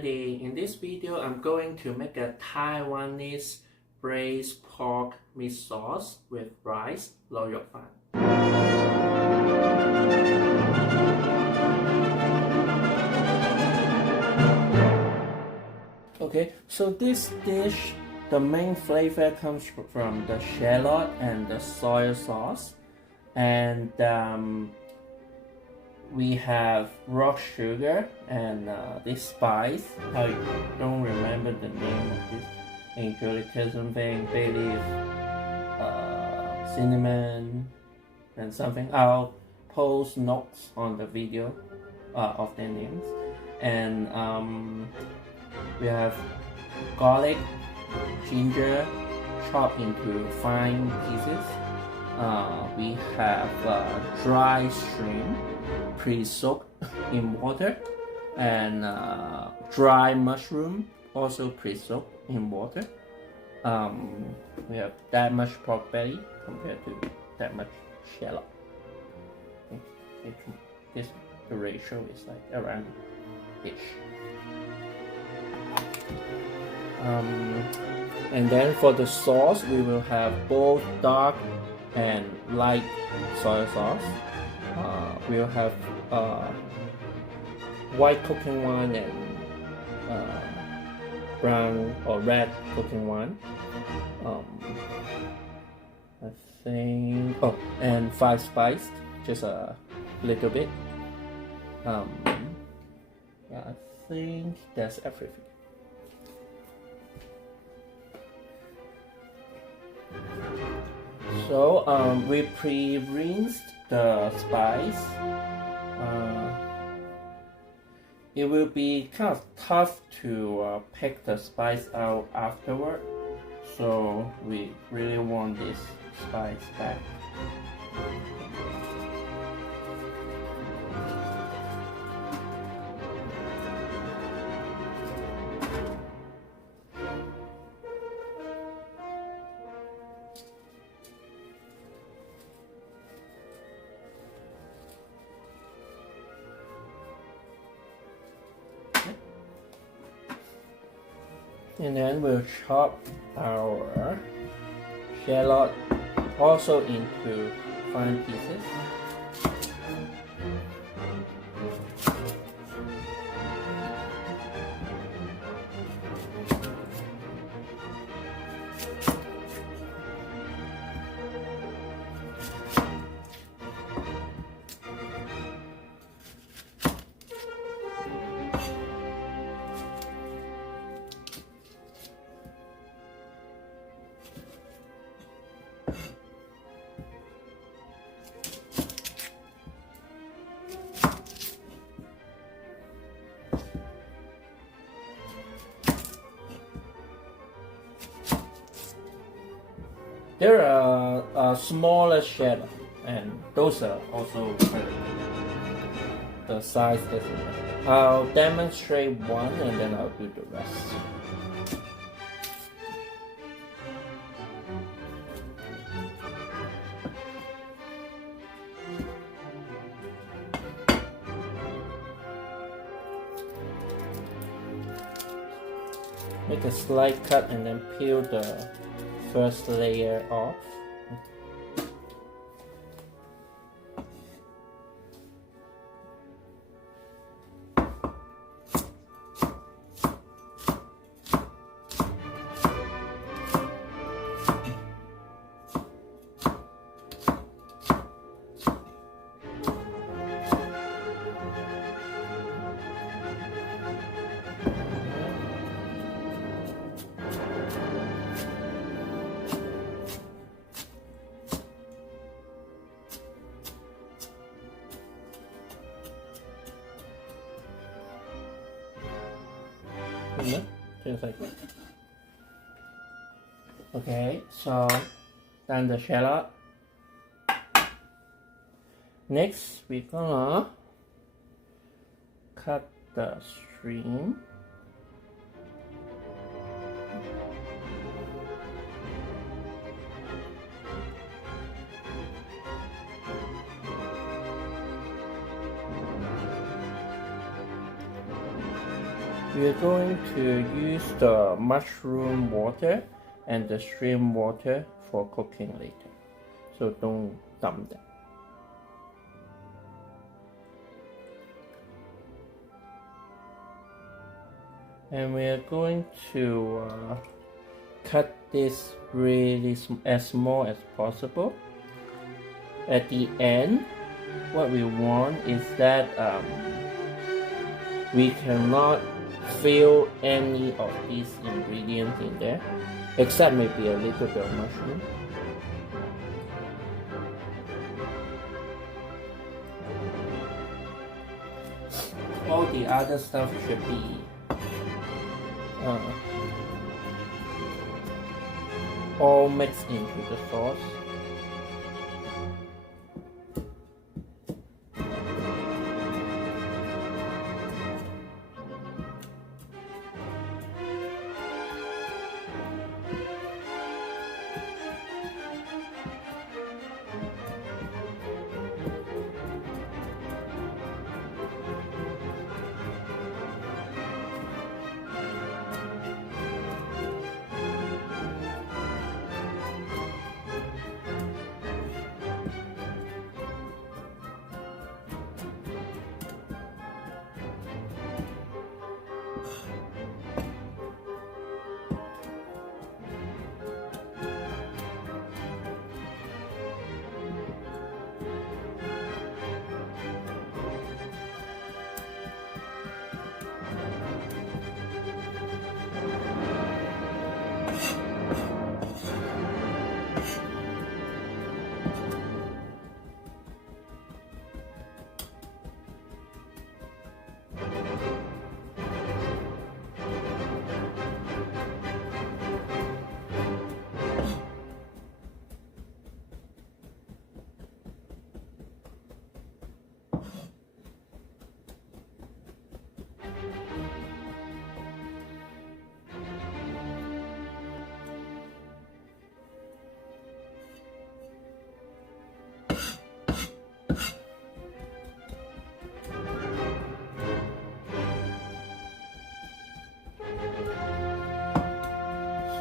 Andy. In this video, I'm going to make a Taiwanese braised pork meat sauce with rice, Lu Rou Fan. Okay, so this dish, the main flavor comes from the shallot and the soy sauce, and we have rock sugar and this spice. I don't remember the name of this. Usually something bay leaf, cinnamon, and something. I'll post notes on the video of their names. And we have garlic, ginger chopped into fine pieces. We have dry shrimp pre-soaked in water, and dry mushroom also pre-soaked in water. We have that much pork belly compared to that much shallot. Okay. The ratio is like around ish. And then for the sauce, we will have both dark and light soy sauce. We'll have white cooking wine and brown or red cooking wine. I think. Oh, and 5 spiced, just a little bit. Yeah, I think that's everything. So we pre-rinsed the spice. It will be kind of tough to pick the spice out afterward, so we really want this spice back. And then we'll chop our shallot also into fine pieces. There are smaller shallot, and those are also the size doesn't matter. I'll demonstrate one and then I'll do the rest. Make a slight cut and then peel the first layer off. Just like that. Okay, so done the shallot. Next, we're gonna cut the shrimp. We are going to use the mushroom water and the shrimp water for cooking later. So don't dump them. And we are going to cut this really as small as possible. At the end, what we want is that we cannot fill any of these ingredients in there, except maybe a little bit of mushroom. All the other stuff should be all mixed into the sauce.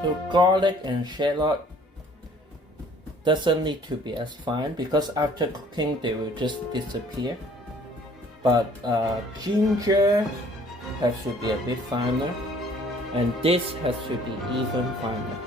So garlic and shallot doesn't need to be as fine because after cooking they will just disappear. But ginger has to be a bit finer, and this has to be even finer.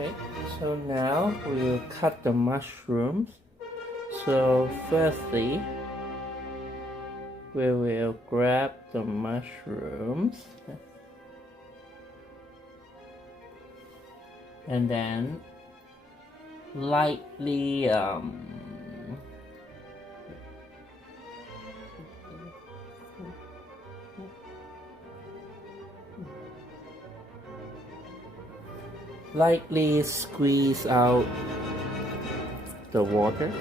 Okay, so now we'll cut the mushrooms. So firstly, we will grab the mushrooms and then lightly lightly squeeze out the water.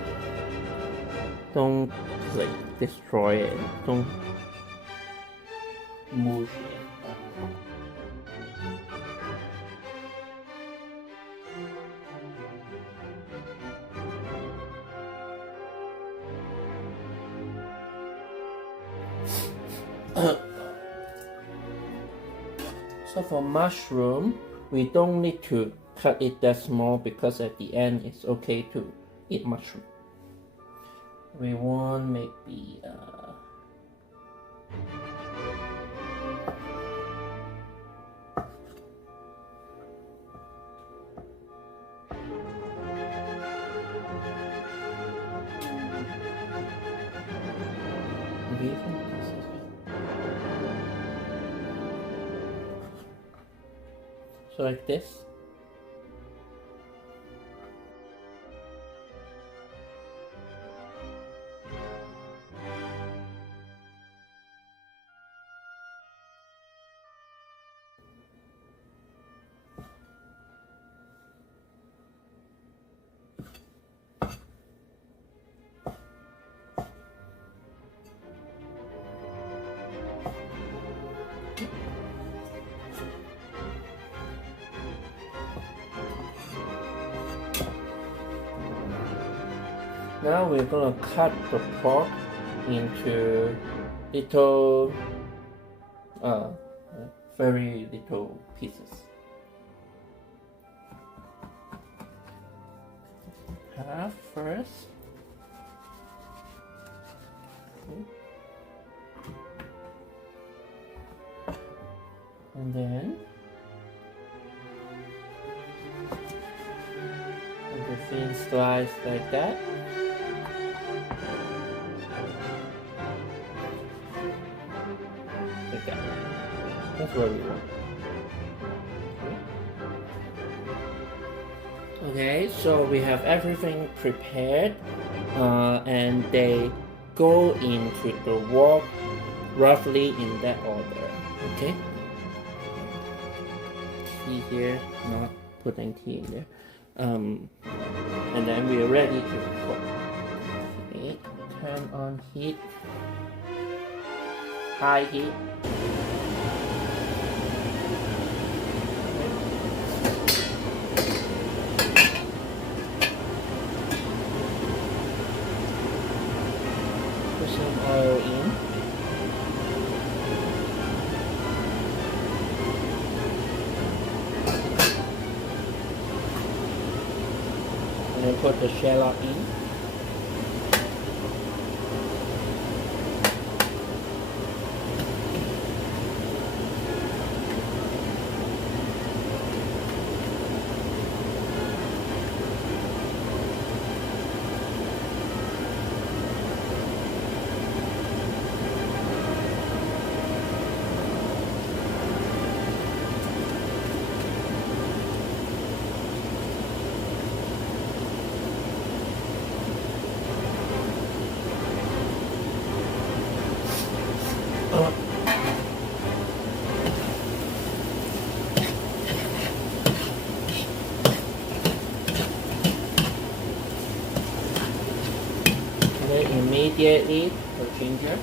Don't like destroy it. Don't move it. So for mushroom, we don't need to cut it that small because at the end it's okay to eat mushroom. We want maybe so like this. Now we're gonna cut the pork into little, very little pieces. Half first. And then the thin slice like that. Like that. That's what we want. Okay, so we have everything prepared, and they go into the wok roughly in that order. Okay. Tea here, not putting tea in there. And then we are ready to cook. Okay, turn on heat, high heat. Put some oil in. And then put the shallot in. Immediately the ginger.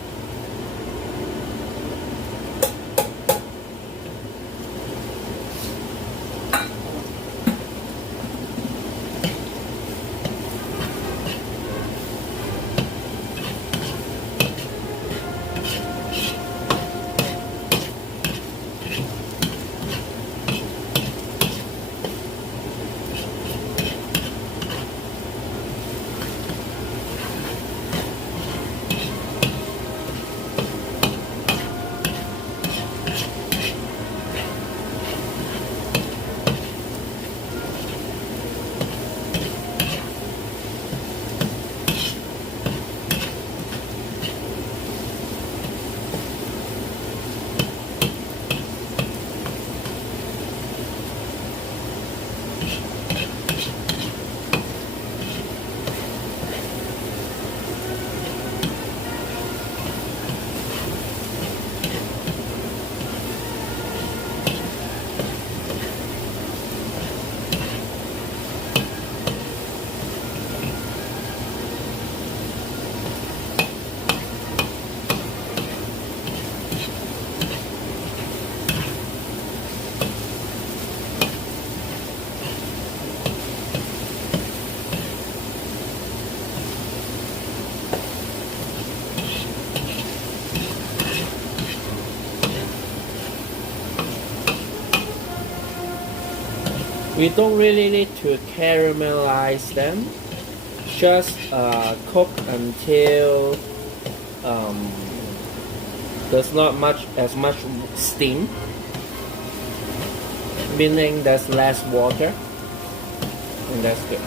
We don't really need to caramelize them. Just cook until there's not as much steam, meaning there's less water, and that's good.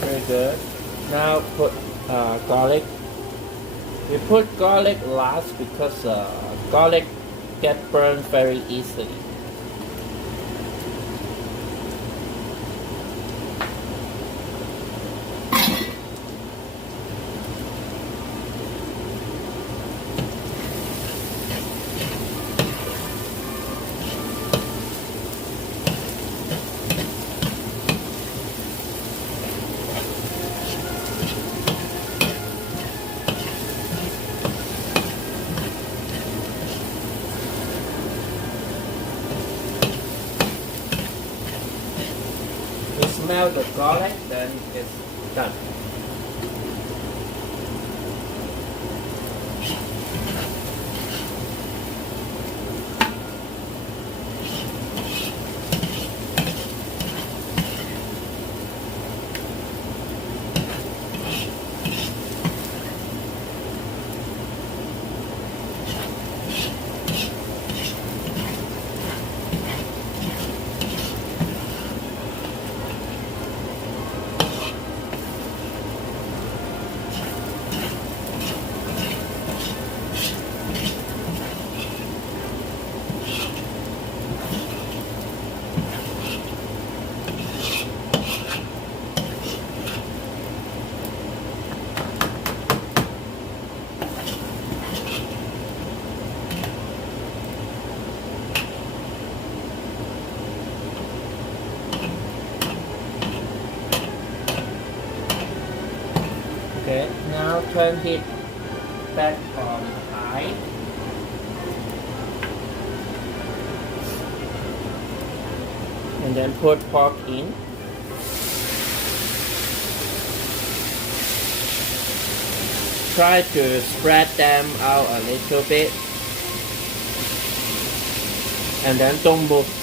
Very good. Now put garlic. We put garlic last because garlic get burned very easily. Smell the garlic, then it's done. Okay, now turn it back on high. And then put pork in. Try to spread them out a little bit. And then don't move.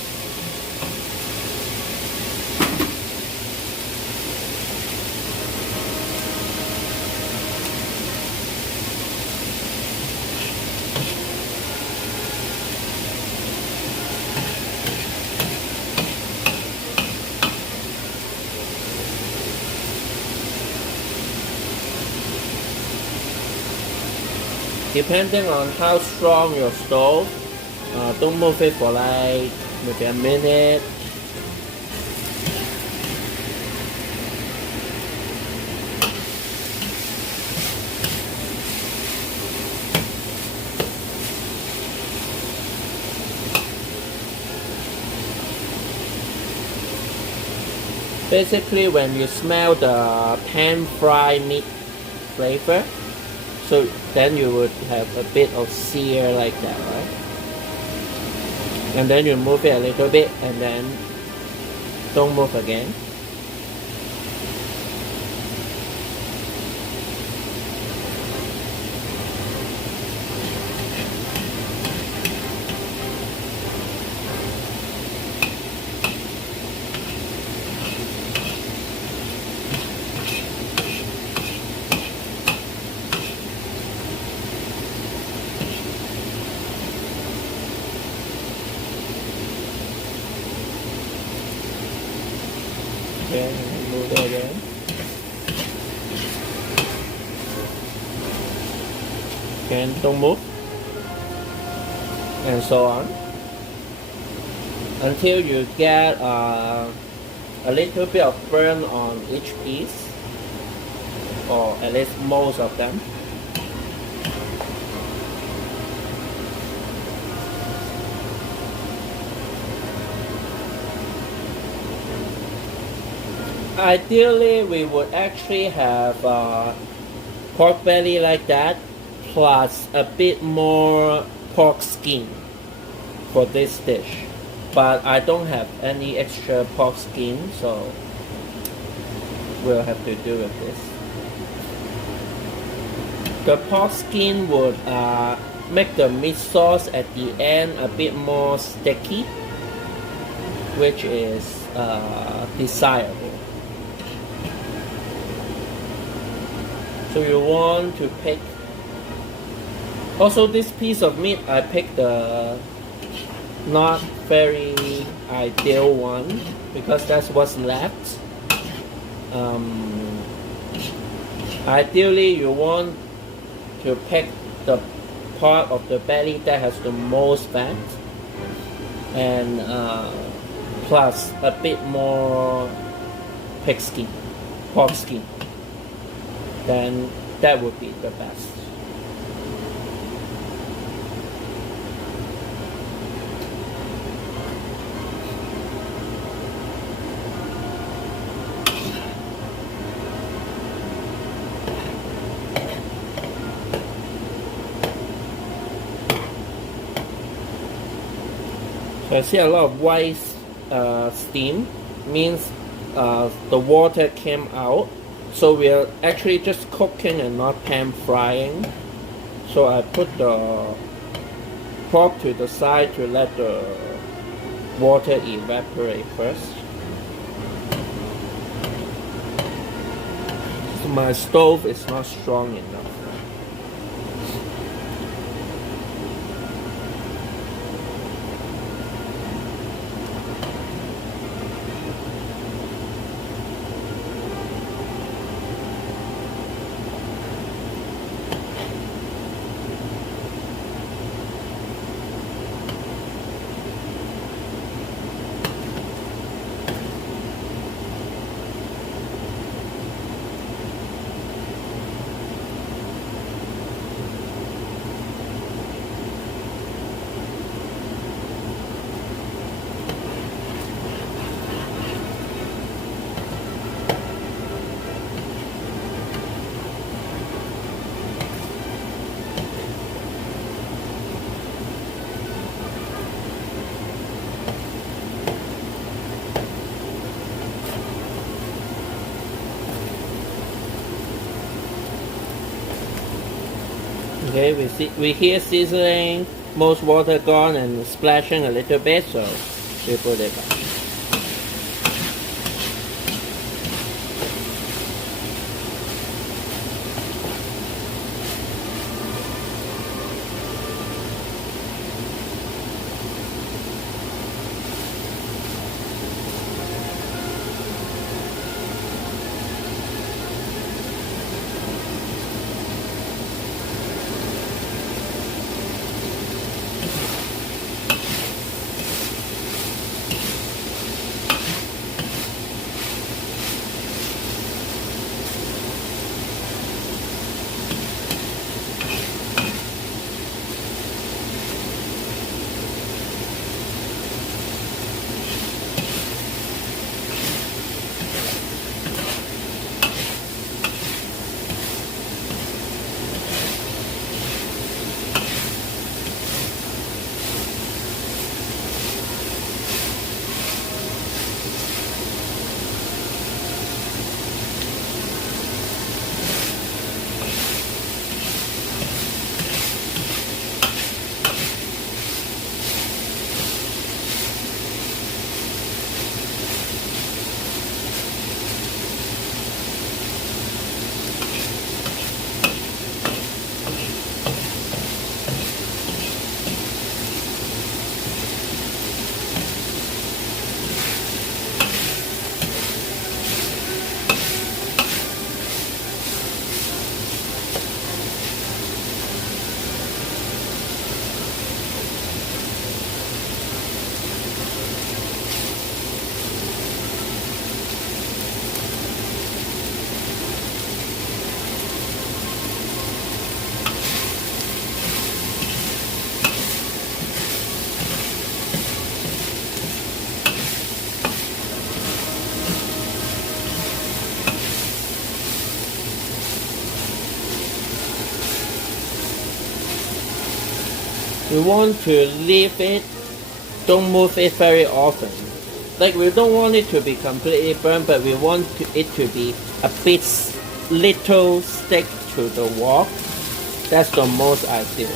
Depending on how strong your stove, don't move it for like maybe a minute. Basically, when you smell the pan fried meat flavor, so then you would have a bit of sear like that, right? And then you move it a little bit and then don't move again. Okay, move it again. Okay, don't move. And so on. Until you get a little bit of burn on each piece, or at least most of them. Ideally, we would actually have pork belly like that, plus a bit more pork skin for this dish. But I don't have any extra pork skin, so we'll have to do with this. The pork skin would make the meat sauce at the end a bit more sticky, which is desirable. So you want to pick. Also, this piece of meat I picked the not very ideal one because that's what's left. Ideally, you want to pick the part of the belly that has the most fat and plus a bit more pig skin, pork skin. Then that would be the best. So I see a lot of white steam, means the water came out. So we are actually just cooking and not pan frying. So I put the pork to the side to let the water evaporate first. So my stove is not strong enough. Okay, we hear sizzling, most water gone and splashing a little bit, so we put it back. We want to leave it, don't move it very often. Like we don't want it to be completely burnt, but we want it to be a bit little stick to the wok. That's the most ideal.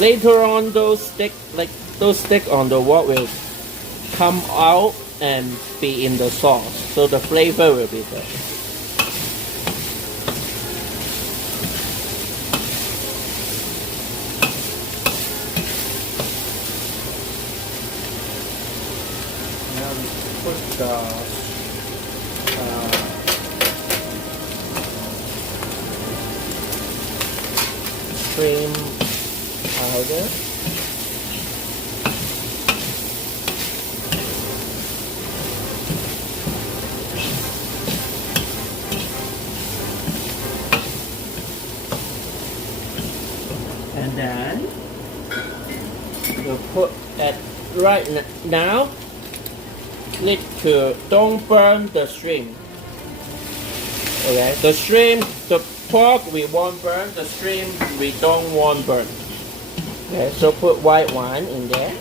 Later on, those stick on the wok will come out and be in the sauce, so the flavor will be there. Now we put the shrimp powder. And then we'll put it right now. Need to don't burn the shrimp. Okay, the shrimp, the pork we want burn, the shrimp we don't want burn. Okay, so put white wine in there.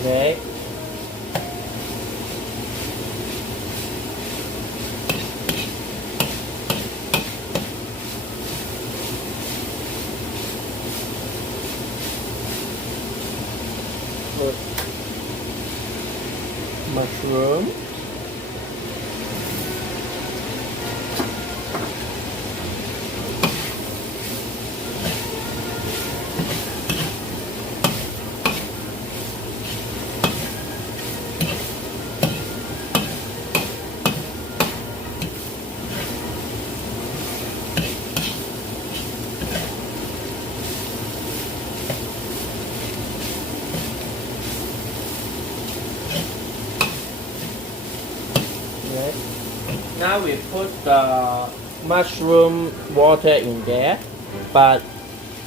Okay. Put mushroom. Now we put the mushroom water in there, but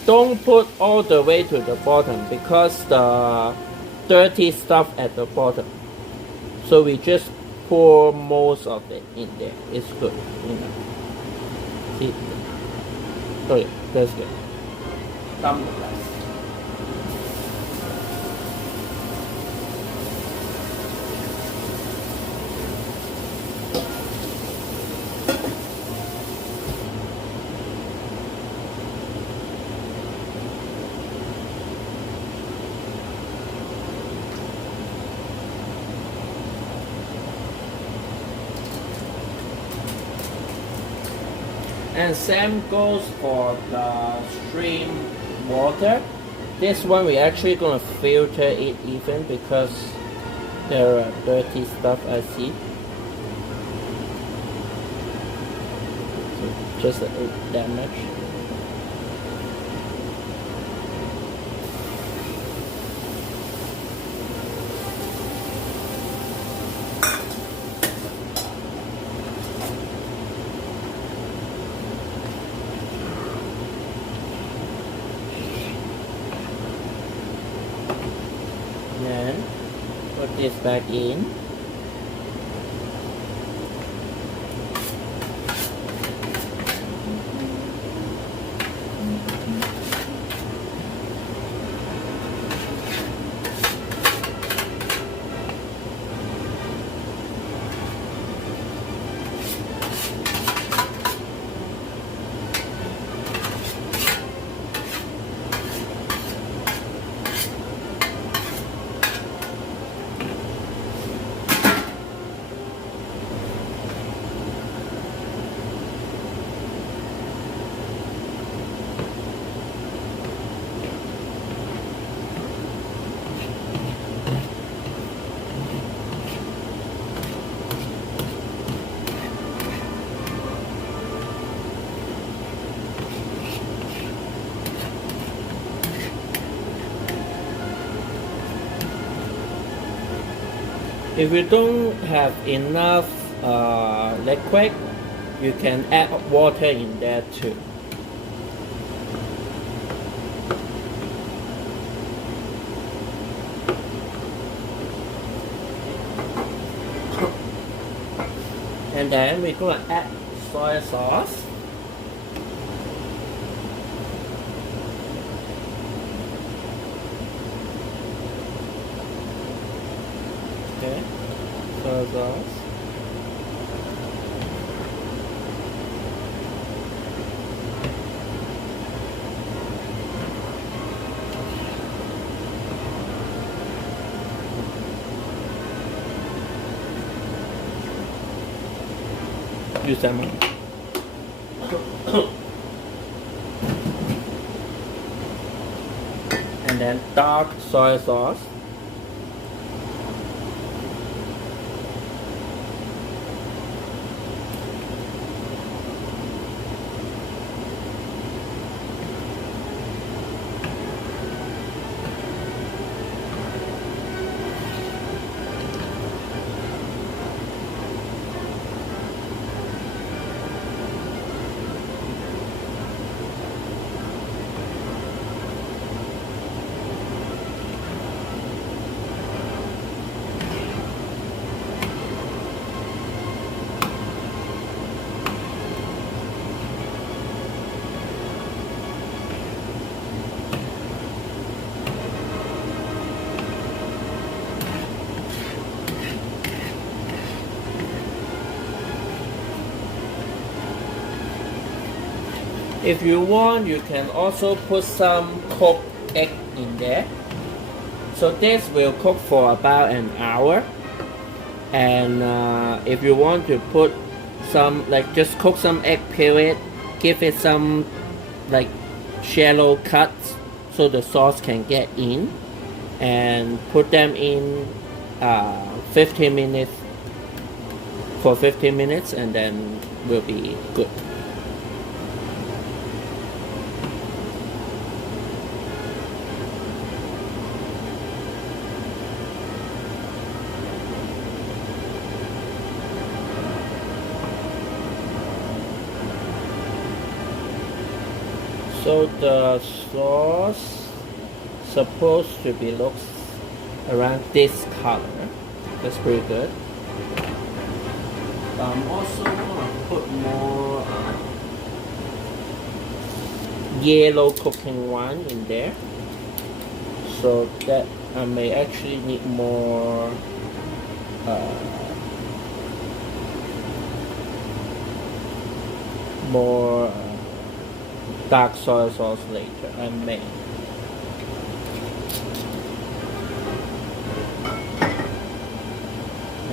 don't put all the way to the bottom because the dirty stuff at the bottom. So we just pour most of it in there. It's good, you know. See? Okay, that's good. Dump the rest. And same goes for the shrimp water. This one we actually gonna filter it even because there are dirty stuff I see. So just that much. Then put this back in. If you don't have enough liquid, you can add water in there too. And then we're gonna add soy sauce. Okay, soy sauce. Use that one. And then dark soy sauce. If you want, you can also put some cooked egg in there. So this will cook for about an hour. And if you want to put some, like just cook some egg period, give it some like shallow cuts so the sauce can get in, and put them in 15 minutes for 15 minutes, and then will be good. So the sauce supposed to be looks around this color. That's pretty good. I'm also gonna put more yellow cooking wine in there, so that I may actually need more dark soy sauce later. I may.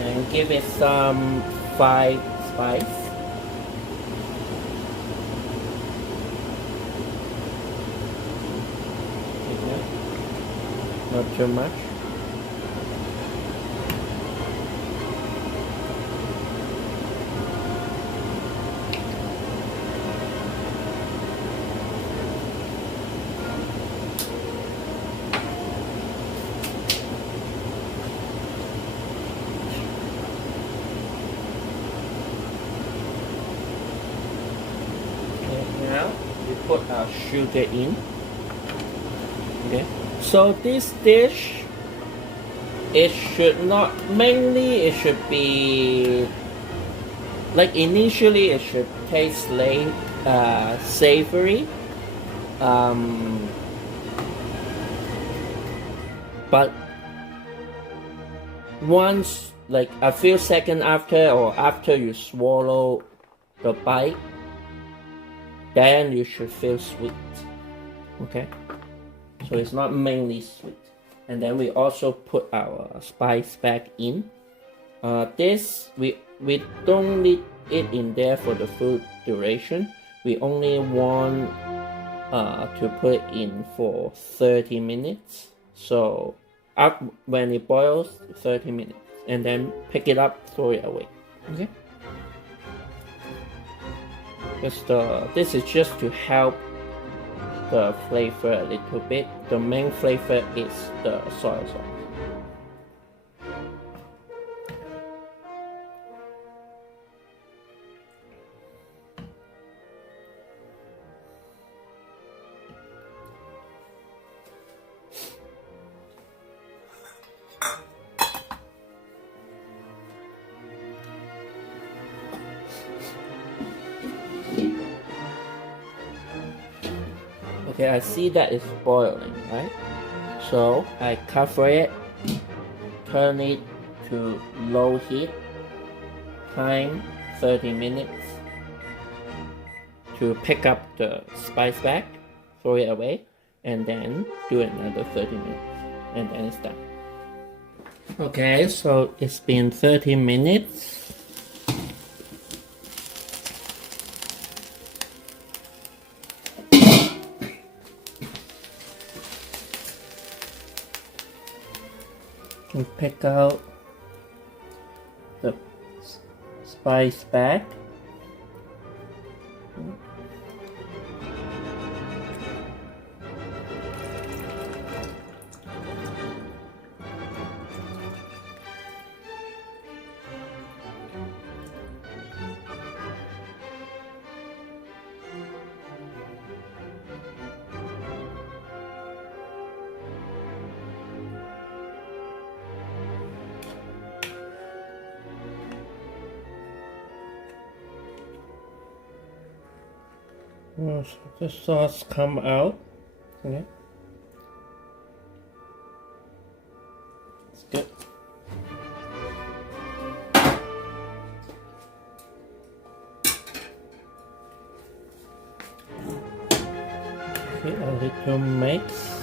And give it some fried spice. Okay. Not too much. Now we put our sugar in. Okay, so this dish, it should not, mainly it should be like, initially it should taste like savory, but once, like a few seconds after, or after you swallow the bite, then you should feel sweet. Okay, so it's not mainly sweet. And then we also put our spice back in. This we don't need it in there for the full duration. We only want to put it in for 30 minutes. So up when it boils, 30 minutes, and then pick it up, throw it away. Okay. This is just to help the flavor a little bit. The main flavor is the soy sauce. Okay, I see that it's boiling, right? So I cover it, turn it to low heat, time 30 minutes to pick up the spice back, throw it away, and then do another 30 minutes, and then it's done. Okay, so it's been 30 minutes. You pick out the spice bag. So the sauce come out. Okay. It's good. Okay, a little mix.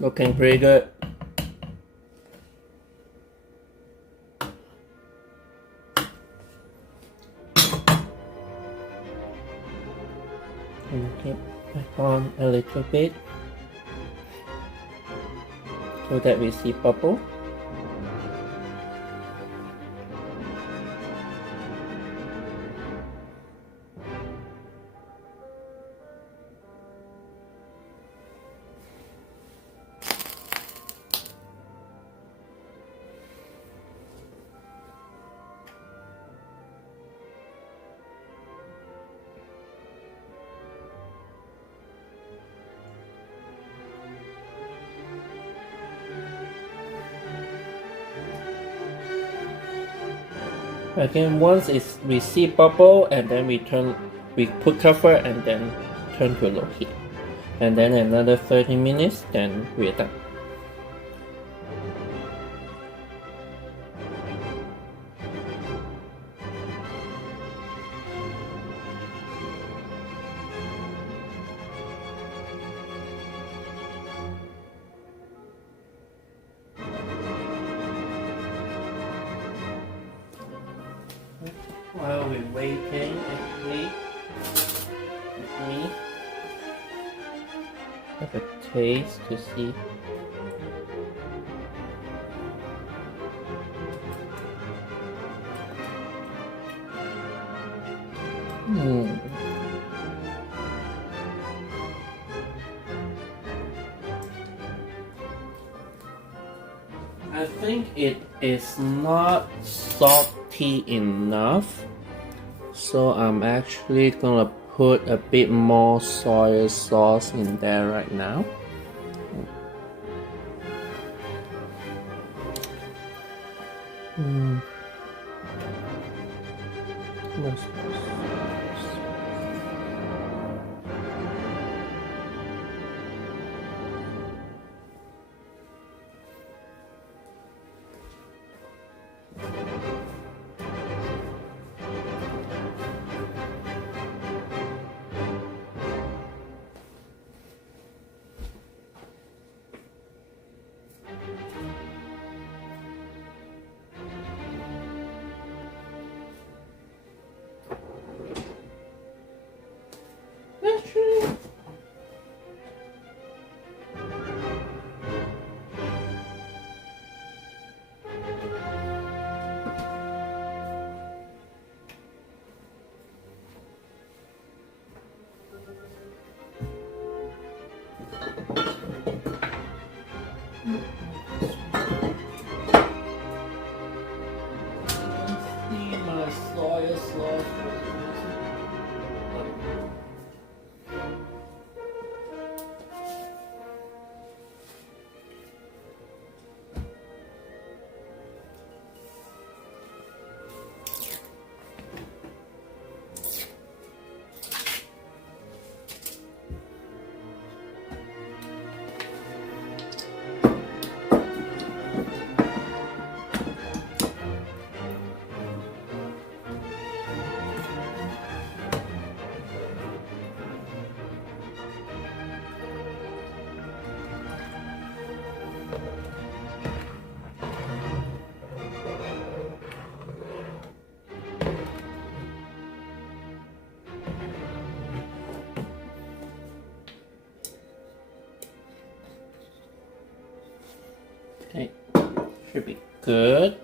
Looking pretty good. Okay, back on a little bit so that we see bubble. Again, once we see bubble, and then we put cover and then turn to low heat. And then another 30 minutes, then we're done. While we're waiting, actually, let me have a taste to see. I think it is not salty enough, so I'm actually gonna put a bit more soy sauce in there right now. should be good.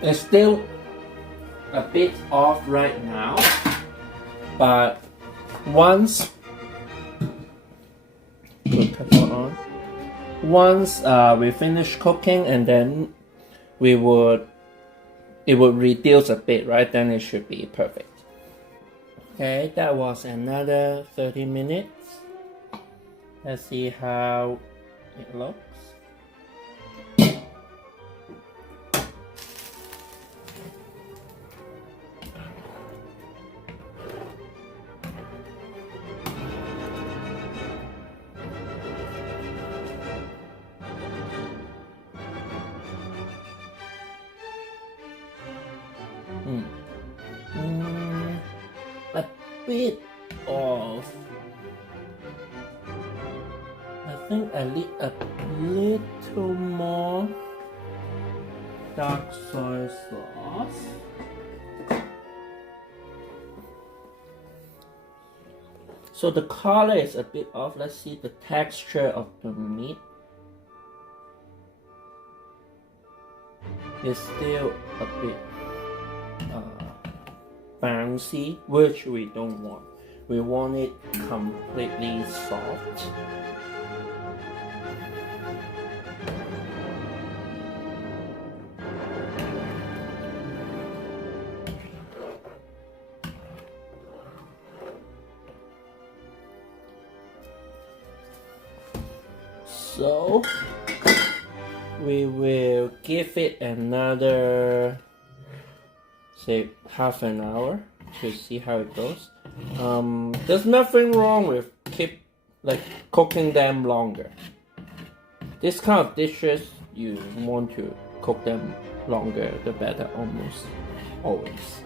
It's still a bit off right now, but once put pepper on, once we finish cooking, and then it would reduce a bit, right? Then it should be perfect. Okay, that was another 30 minutes. Let's see how it looks. A bit of, I think a little more dark soy sauce. So the color is a bit off. Let's see the texture of the meat. It's still a bit bouncy, which we don't want. We want it completely soft. So we will give it another, say, half an hour to see how it goes. There's nothing wrong with cooking them longer. This kind of dishes, you want to cook them longer, the better, almost always.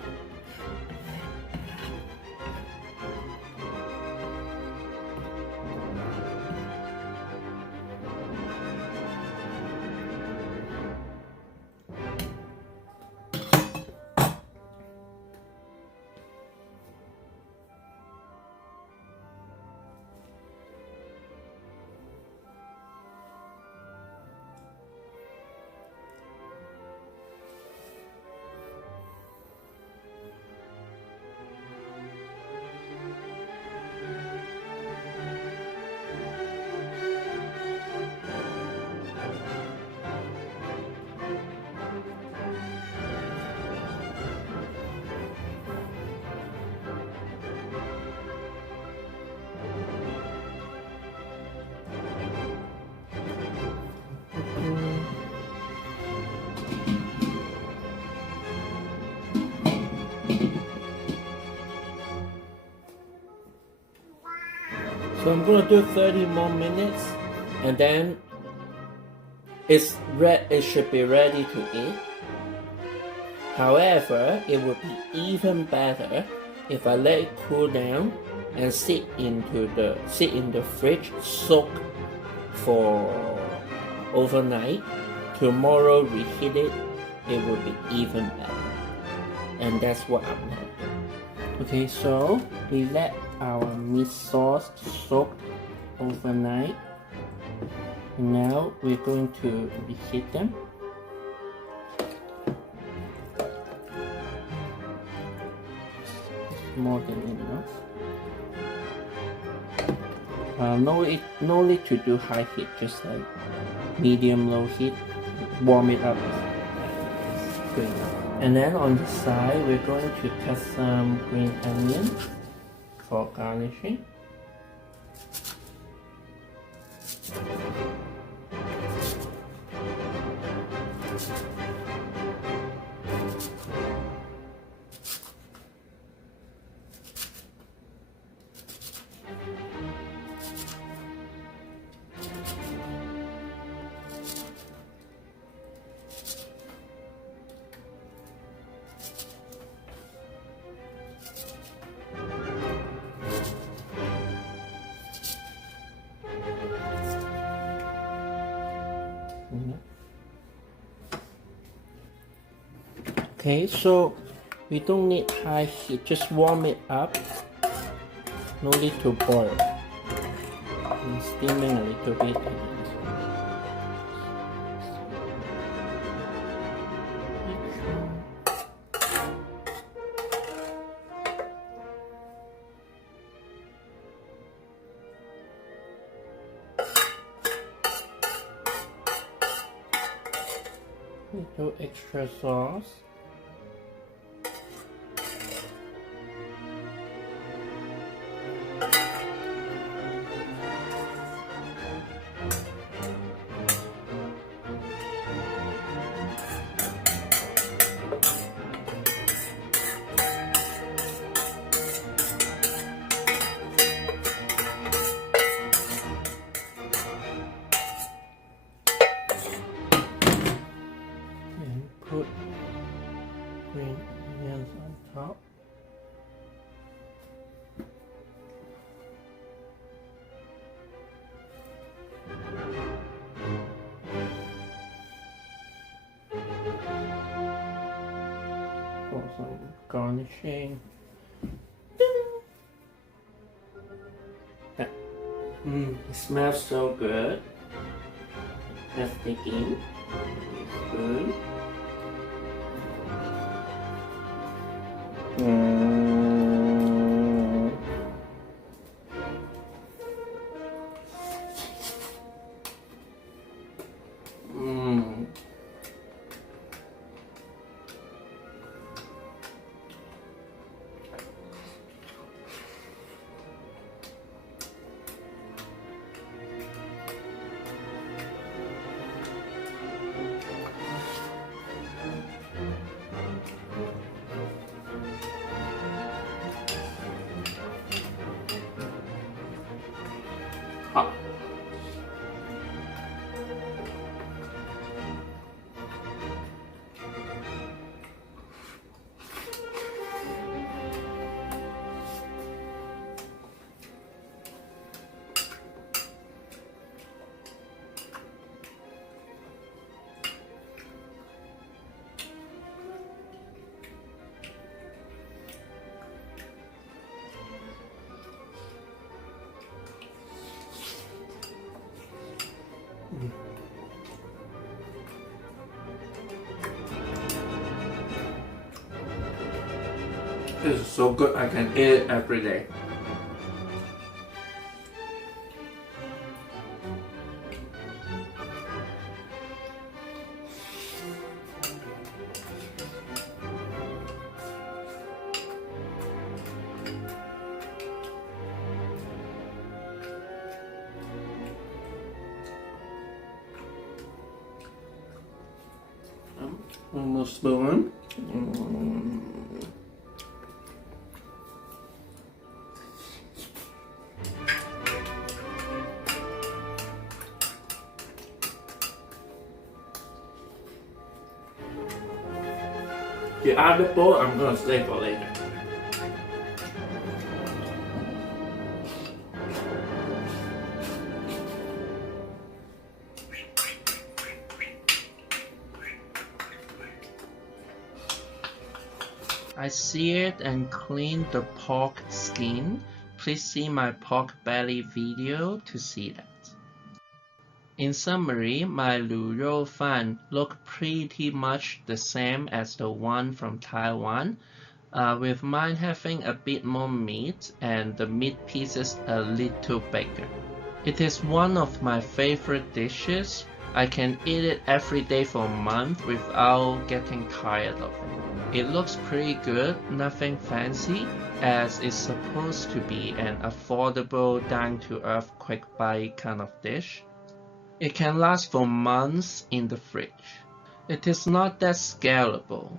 So I'm gonna do 30 more minutes, and then it should be ready to eat. However, it would be even better if I let it cool down and sit in the fridge, soak for overnight. Tomorrow reheat it, it would be even better. And that's what I'm gonna do. Okay, so we let our meat sauce soak overnight. Now we're going to reheat them. It's more than enough. No need to do high heat, just like medium low heat. Warm it up. It's good enough. And then on the side, we're going to cut some green onion for garnishing. Okay, so we don't need high heat, just warm it up. No need to boil. And steaming a little bit. Little extra sauce. Put green onions on top. For some garnishing. It smells so good. Let's dig in. Spoon. Hot. This is so good, I can eat it every day. One more spoon. The other bowl I'm gonna save for later. I seared and cleaned the pork skin. Please see my pork belly video to see that. In summary, my Lu Rou Fan look pretty much the same as the one from Taiwan, with mine having a bit more meat and the meat pieces a little bigger. It is one of my favorite dishes. I can eat it every day for a month without getting tired of it. It looks pretty good, nothing fancy, as it's supposed to be an affordable, down-to-earth, quick bite kind of dish. It can last for months in the fridge. It is not that scalable.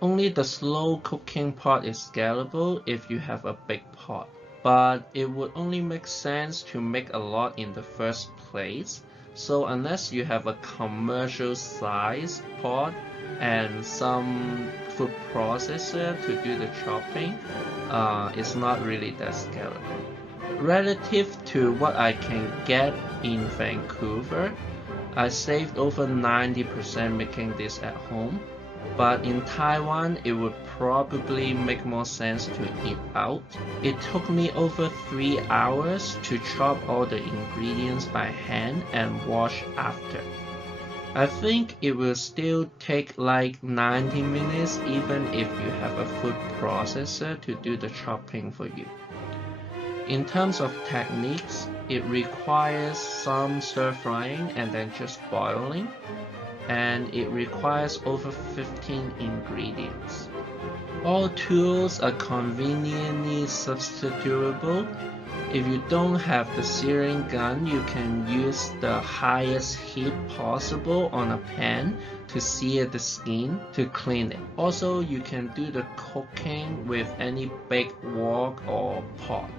Only the slow cooking pot is scalable if you have a big pot. But it would only make sense to make a lot in the first place. So unless you have a commercial size pot and some food processor to do the chopping, it's not really that scalable. Relative to what I can get in Vancouver, I saved over 90% making this at home, but in Taiwan it would probably make more sense to eat out. It took me over 3 hours to chop all the ingredients by hand and wash after. I think it will still take like 90 minutes even if you have a food processor to do the chopping for you. In terms of techniques, it requires some stir frying and then just boiling, and it requires over 15 ingredients. All tools are conveniently substitutable. If you don't have the searing gun, you can use the highest heat possible on a pan to sear the skin to clean it. Also, you can do the cooking with any big wok or pot.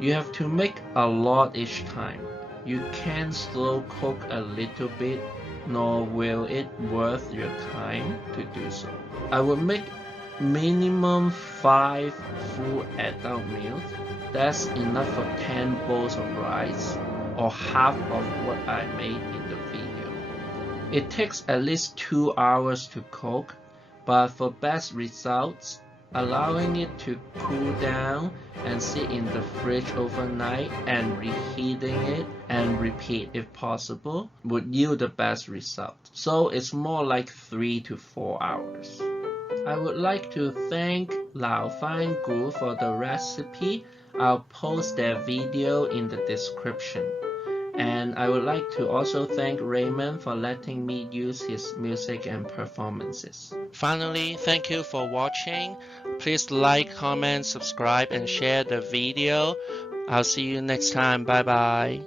You have to make a lot each time. You can't slow cook a little bit, nor will it worth your time to do so. I would make minimum 5 full adult meals. That's enough for 10 bowls of rice, or half of what I made in the video. It takes at least 2 hours to cook, but for best results, allowing it to cool down and sit in the fridge overnight and reheating it and repeat if possible would yield the best result. So it's more like 3 to 4 hours. I would like to thank Lu Fan Group for the recipe. I'll post their video in the description. And I would like to also thank Raymond for letting me use his music and performances. Finally, thank you for watching. Please like, comment, subscribe, and share the video. I'll see you next time. Bye bye.